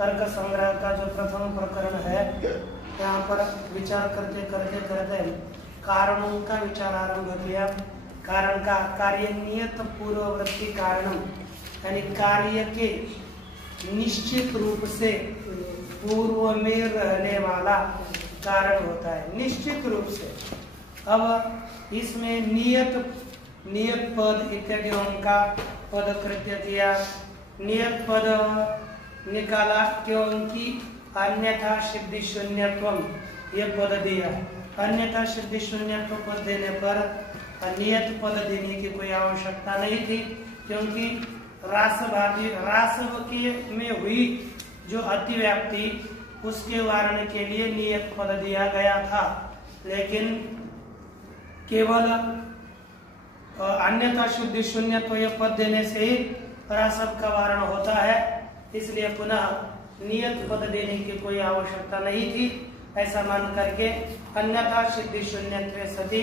तर्क संग्रह का जो प्रथम प्रकरण है, यहाँ पर विचार करते करते करते कारणों का विचार आरंभ किया। कारण का कार्य नियत पूर्ववृत्ति कारणम, यानी कार्य के निश्चित रूप से पूर्व में रहने वाला कारण होता है, निश्चित रूप से। अब इसमें नियत पद इत्यादियों का पद कृत्य किया, नियत पद निकाला क्योंकि अन्यथा सिद्धि शून्यत्व ये पद दिया। अन्यथा सिद्धि शून्यत्व पद देने पर नियत पद देने की कोई आवश्यकता नहीं थी, क्योंकि रासव में हुई जो अतिव्याप्ति उसके वारण के लिए नियत पद दिया गया था। लेकिन केवल अन्यथा शुद्धि शून्यत्व यह पद देने से ही रासव का वारण होता है, इसलिए पुनः नियत पद देने की कोई आवश्यकता नहीं थी। ऐसा मान करके अन्यथा सिद्धि शून्यत्वे सति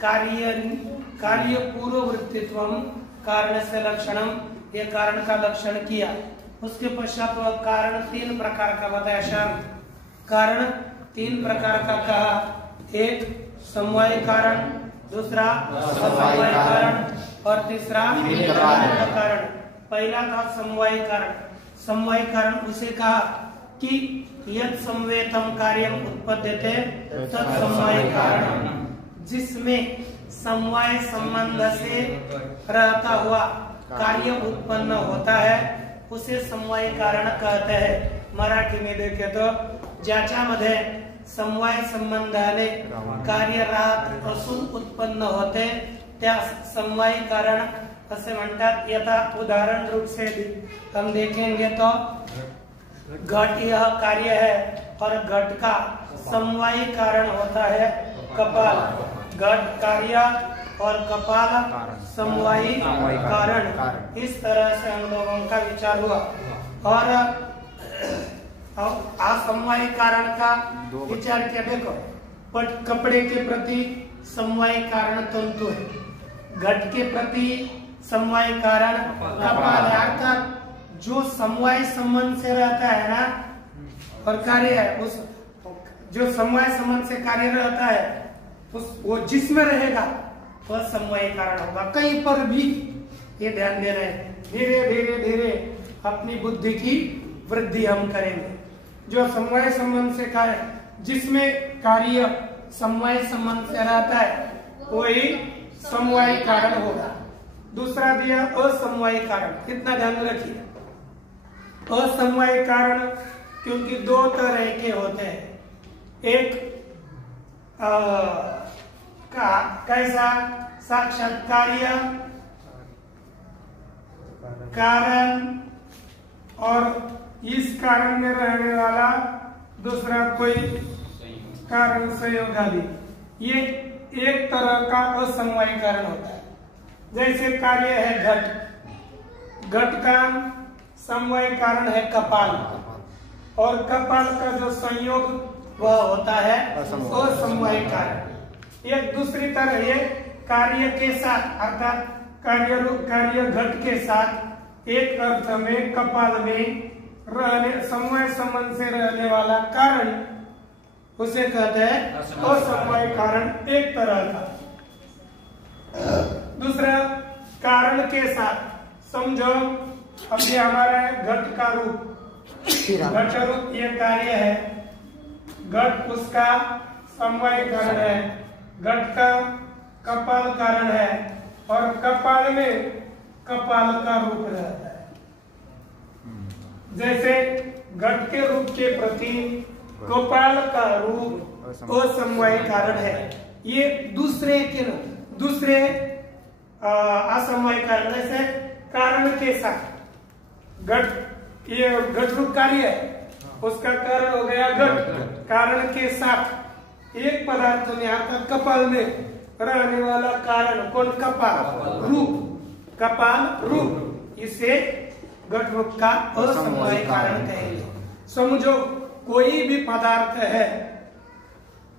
कार्य पूर्ववृत्तित्व कारण से लक्षणम, ये कारण का लक्षण किया। उसके पश्चात कारण तीन प्रकार का बताया। शाम कारण तीन प्रकार का कहा, एक समवाय कारण, दूसरा असमवाय कारण और तीसरा कारण। पहला था समवाय कारण। समवाय कारण उसे कहा कि यत् समवेतम कार्यम उत्पद्यते तत् समवाय कारण, जिसमें समवाय संबंध से रहता हुआ कार्य उत्पन्न होता है उसे समवाय कारण कहते हैं। मराठी में देखे तो ज्याच्यामध्ये समवाय संबंधाने कार्य राहत असून उत्पन्न होते त्या समवाय कारण असे म्हणतात। यथा उदाहरण रूप से हम देखेंगे तो घट यह कार्य है और घट का समवाय कारण होता है कपाल। घट कार्य और कपाल समवायी कारण। इस तरह से हम लोगों का विचार हुआ। और असमवाय कारण का विचार किया। देखो, पट कपड़े के प्रति समवाय कारण तंतु है, घट के प्रति समवाय कारण कपाल है। अर्थात जो समवाय संबंध से रहता है ना और कार्य है, उस जो समवाय संबंध से कार्य रहता है वो जिसमें रहेगा वह समवाय कारण होगा। कहीं पर भी ये ध्यान दे रहे हैं, धीरे धीरे धीरे अपनी बुद्धि की वृद्धि हम करेंगे। जो समवाय संबंध से कार्य, जिसमें कार्य समवाय संबंध से रहता है वही समवाय कारण होगा। दूसरा दिया असमवाय कारण। इतना ध्यान रखिए, असमवाय कारण क्योंकि दो तरह के होते हैं। एक कैसा साक्षात कार्य कारण और इस कारण में रहने वाला दूसरा कोई कारण संयोग आदि, ये एक तरह का असमवाय कारण होता है। जैसे कार्य है घट, घट का समवाय कारण है कपाल और कपाल का जो संयोग वह होता है असमवाय कारण। एक दूसरी तरह ये कार्य के साथ अर्थात कार्य घट के साथ एक अर्थ में कपाल में रहने समवाय संबंध से रहने वाला कारण उसे कहते हैं असमवाय कारण, एक तरह का। दूसरा कारण के साथ समझो, अब ये हमारा है घट का रूप, घट रूप ये कार्य है, घट उसका समवाय कारण है, घट का कपाल कारण है और कपाल में कपाल का रूप रहता है। जैसे घट के रूप के प्रति कपाल का रूप असमवाय कारण है। ये दूसरे असमवाय कारण, जैसे कारण के साथ घट, ये घट रूप कार्य है, उसका कारण हो गया घट, कारण के साथ एक पदार्थ में अर्थात कपाल में रहने वाला कारण कौन? कपाल रूप, कपाल रूप, इसे घट रूप का असमवाय कारण कहेंगे। समझो कोई भी पदार्थ है,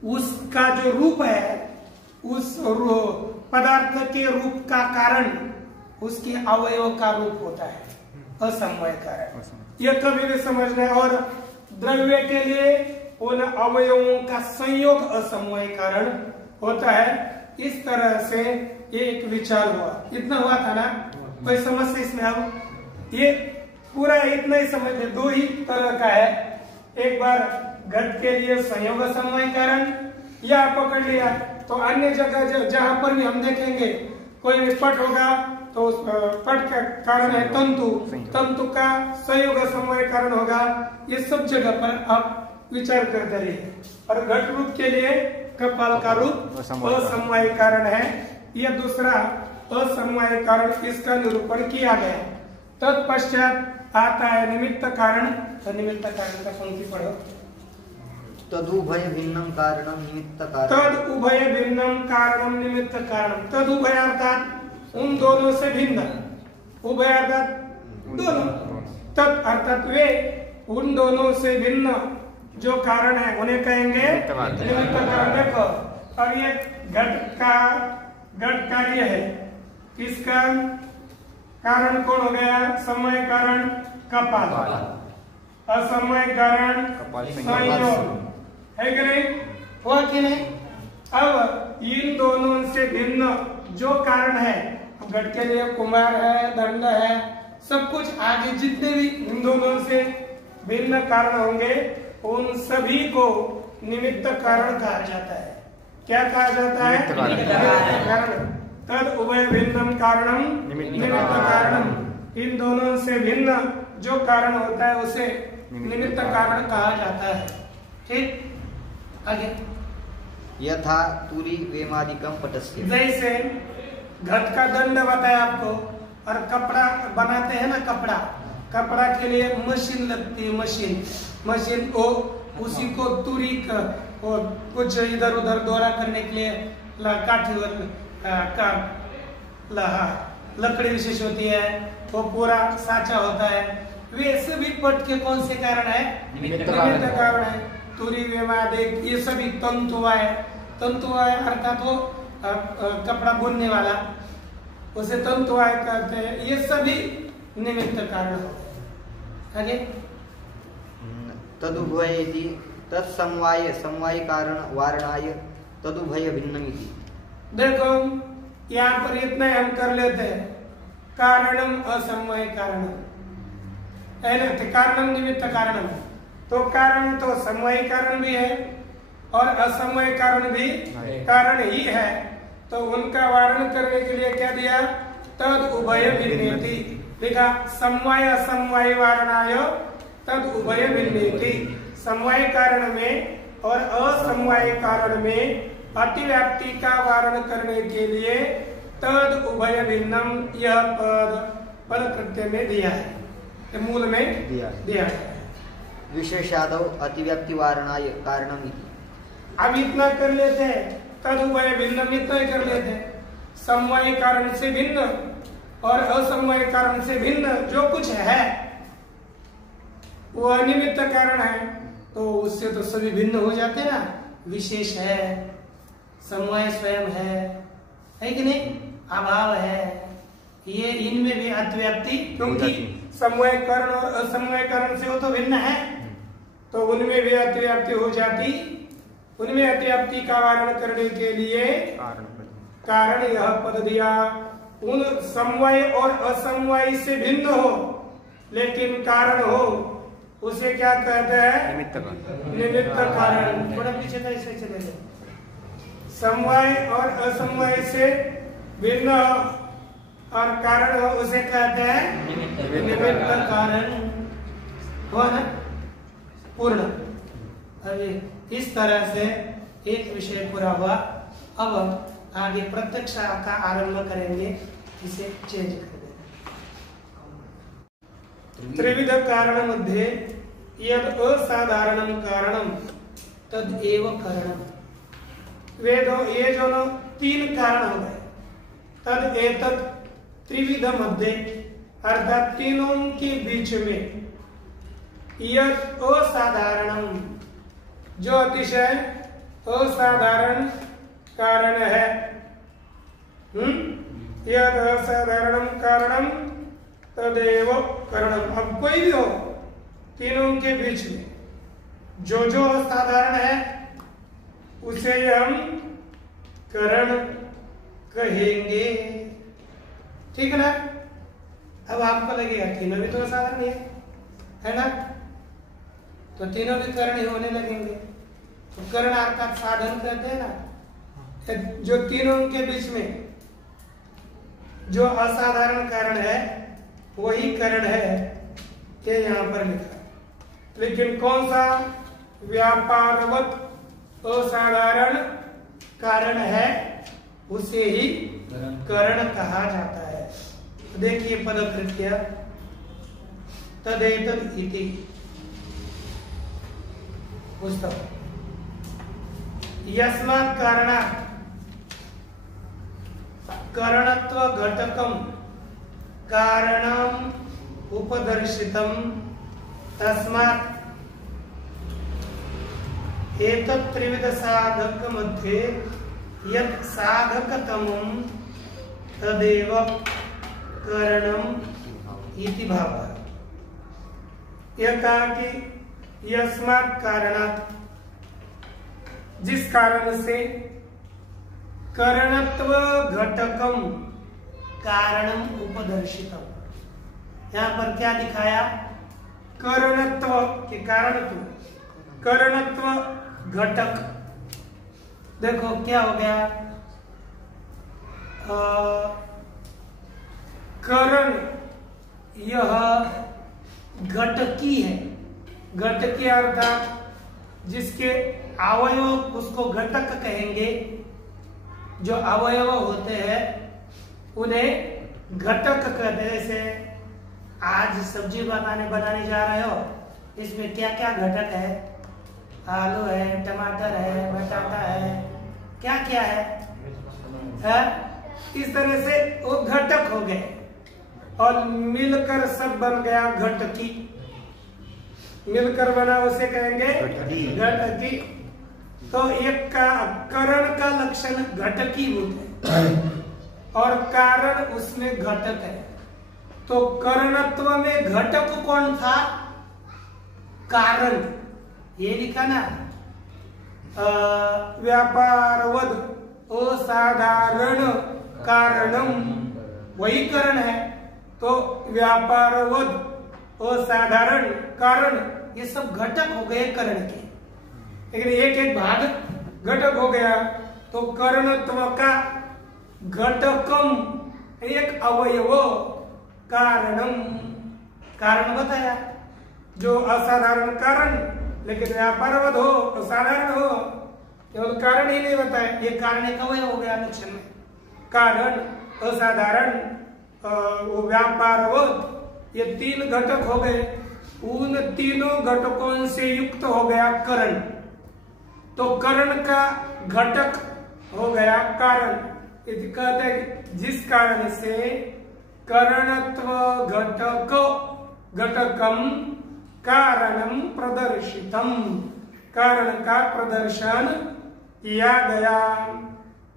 उसका जो रूप है, उस पदार्थ के रूप का कारण उसके अवयव का रूप होता है। असमवाय कारण, यह कभी भी समझना है। और द्रव्य के लिए उन अवयवों का संयोग असमवाय कारण होता है। इस तरह से ये एक विचार हुआ। इतना हुआ था ना, कोई समस्या इसमें? अब ये पूरा इतना ही समझ ले, दो ही तरह का है। एक बार घट के लिए संयोग असमवाय कारण, या पकड़ लिया तो अन्य जगह जहां पर भी हम देखेंगे कोई भी पट होगा तो उस पट का कारण है तंतु, तंतु का संयोग असमवाय कारण होगा। ये सब जगह पर आप विचार करते रहिए। और घट रूप के लिए कपाल का रूप असमवाय कारण है। यह दूसरा असमवाय कारण, इसका निरूपण किया गया। तत्पश्चात आता है निमित्त कारण। तो निमित्त कारण का पंक्ति पढ़ो। तदुभय भिन्नम कारणम निमित्त कारण। तद उभय भिन्नम कारणम निमित्त कारण। तद उभय अर्थात उन दोनों से भिन्न, उभय अर्थात दोनों, तद अर्थात वे उन दोनों से भिन्न जो कारण है उन्हें कहेंगे निमित्त कारण। देखो अब ये घट कार्य है, किसका कारण कौन हो गया? समय कारण कपाल, असमय कारण संयोग, है कि नहीं? हुआ कि नहीं? अब इन दोनों से भिन्न जो कारण है, घट के लिए कुमार है, दंड है, सब कुछ आगे जितने भी इन दोनों से भिन्न कारण होंगे उन सभी को निमित्त कारण कहा जाता है। क्या कहा जाता है? निमित्त कारण। तद उभय भिन्नम कारणम निमित्त कारणम। इन दोनों से भिन्न जो कारण होता है उसे निमित्त कारण कहा जाता है। ठीक, आगे। यथा तुरी वेमादिकम पटस्य। जैसे घट का दंड बताया आपको, और कपड़ा बनाते हैं ना, कपड़ा के लिए मशीन लगती है, मशीन को उसी को तुरी को कुछ इधर उधर दौरा करने के लिए काठी का लकड़ी विशेष होती है, वो पूरा साचा होता है। वैसे भी पट के कौन से कारण है? निमित्त कारण है। तुरी वेमादिक ये सभी तंतुवाय अर्थात वो कपड़ा बुनने वाला, उसे तंतुवाय कहते हैं। ये सभी निमित्त कारण होते हैं। आगे। तदुभय तत्समवाय समवाय कारण वारणाय तदुभय भिन्नमिति। देखो यहाँ पर इतना हम कर लेते हैं, कारणम असमवाय कारणम है ना, कारणम निमित्त कारणम। तो कारण तो समवाय कारण भी है और असमवाय कारण भी कारण ही है। तो उनका वारण करने के लिए क्या दिया? तद उभय भिन्नेति लिखा। समवाय असमवाय वारणाय तद उभय भिन्नेति। समवाय कारण में और असमवाय कारण में अतिव्याप्ति का वारण करने के लिए तद उभय भिन्नम यह पद प्रत्यय में दिया है, मूल में दिया है। विशेषादौ अतिव्याप्ति वारणाय कारणम। अब इतना कर लेते हैं, तद उभय भिन्नम इतना कर लेते हैं। समवाय कारण से भिन्न और असमवाय कारण से भिन्न जो कुछ है वो अनिमित्त कारण है, तो उससे तो सभी भिन्न हो जाते हैं ना। विशेष है, समवाय स्वयं है कि नहीं? अभाव है, ये इनमें भी अतिव्याप्ति, क्योंकि समवाय कारण और असमवाय कारण से वो तो भिन्न है, तो उनमें भी अतिव्याप्ति हो जाती। उनमें अतिव्याप्ति का वारण करने के लिए कारण यह पद दिया। उन समवाय और असमवाय से भिन्न हो लेकिन कारण हो, उसे क्या कहते हैं? निमित्त कारण। थोड़ा पीछे का इसे चले जाए। समवाय और असमवाय से भिन्न हो और कारण हो, उसे कहते हैं निमित्त कारण। हुआ ना पूर्ण? अभी इस तरह से एक विषय पूरा हुआ। अब आगे प्रत्यक्ष का आरंभ करेंगे, इसे चेंज कर देंगे। त्रिविध कारण मध्ये यद असाधारणम कारणम तद एव कारणम। ये जो तीन कारण हो गए, तद एतत् त्रिविध मध्ये अर्थात तीनों के बीच में यद असाधारणम जो अतिशय असाधारण कारण है, यद असाधारणम कारणम तदेव करणम। अब कोई भी हो तीनों के बीच में जो जो असाधारण है उसे हम करण कहेंगे, ठीक है ना। अब आपको लगेगा तीनों भी तो असाधारण है ना, तो तीनों भी करण ही होने लगेंगे। तो करण अर्थात साधन कहते हैं ना, जो तीनों के बीच में जो असाधारण कारण है वही करण है, ये यहाँ पर लिखा। लेकिन कौन सा व्यापारवत असाधारण कारण है उसे ही करण कहा जाता है। देखिए पदकृत्य तदेतद इति पुस्तक यस्मात् कारणात् करणत्व घटकम कारणम उपदर्शितम तस्मात् एतत् त्रिविध साधक मध्ये यत् साधकतमं तदेव करणम इति भावः। यह कहा कि यस्मात् कारणात्, जिस कारण से करणत्व घटकम कारणम उपदर्शितम, यहाँ पर क्या दिखाया, करणत्व के कारणत्व, करणत्व घटक। देखो क्या हो गया, करण यह घटकी है, घटकी अर्थात जिसके अवयव उसको घटक कहेंगे। जो अवयव होते हैं उन्हें घटक कहते हैं। जैसे आज सब्जी बनाने जा रहे हो, इसमें क्या क्या घटक है, आलू है, टमाटर है, बटाटा है, क्या क्या है? इस तरह से वो घटक हो गए और मिलकर सब बन गया घटकी। मिलकर बना उसे कहेंगे घटकी। तो एक का करण का लक्षण घटकी होता है और कारण उसमें घटक है। तो करणत्व में घटक कौन था, कारण। ये लिखा ना, व्यापारवद असाधारण कारणम, वही कारण है। तो व्यापारवद असाधारण कारण, ये सब घटक हो गए करण के, लेकिन एक एक भाग घटक हो गया। तो करणत्व का घटकम एक अवयव, कारणम कारण बताया, जो असाधारण कारण, लेकिन व्यापारवद हो असाधारण हो, केवल कारण ही नहीं बताया। ये कारण एक अवयव हो गया लक्षण में, कारण असाधारण व्यापारवद, ये तीन घटक हो गए। उन तीनों घटकों से युक्त हो गया करण। तो करण का घटक हो गया कारण। कहते हैं जिस कारण से करणत्व घटक घटकम कारणम प्रदर्शितम, कारण का प्रदर्शन किया गया।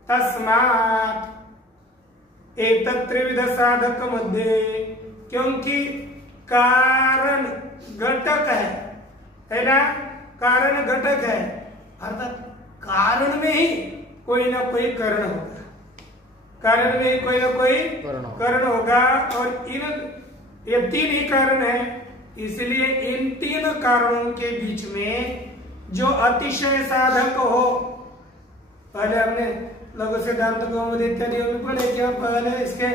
तस्मात् एतत् त्रिविध साधक मध्ये, क्योंकि कारण घटक है ना, कारण घटक है, अर्थात कारण में ही कोई ना कोई करण होगा, कारण में ही कोई ना कोई करण होगा। और ये तीन ही कारण है, इसलिए इन तीन कारणों के बीच में जो अतिशय साधक हो, पहले हमने लघु सिद्धांत कौमुदी इत्यादि में पढ़े, क्या पहले इसके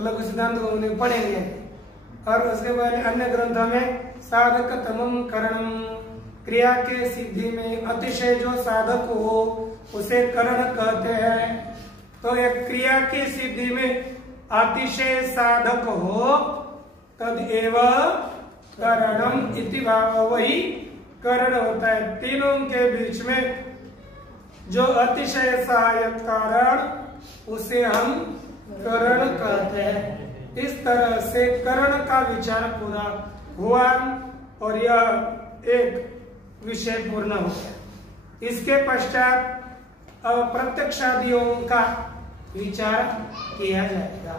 लघु सिद्धांत कौमुदी पढ़ेंगे, और उसके बाद अन्य ग्रंथों में साधक तमम करणम, क्रिया के सिद्धि में अतिशय जो साधक हो उसे करण कहते हैं। तो एक क्रिया की सिद्धि में अतिशय साधक हो तदेव करणम इति भाव, वही करण होता है। तीनों के बीच में जो अतिशय सहायक कारण उसे हम करण कहते हैं। इस तरह से करण का विचार पूरा हुआ और यह एक विषय पूर्ण हो गया। इसके पश्चात प्रत्यक्षादियों का विचार किया जाएगा।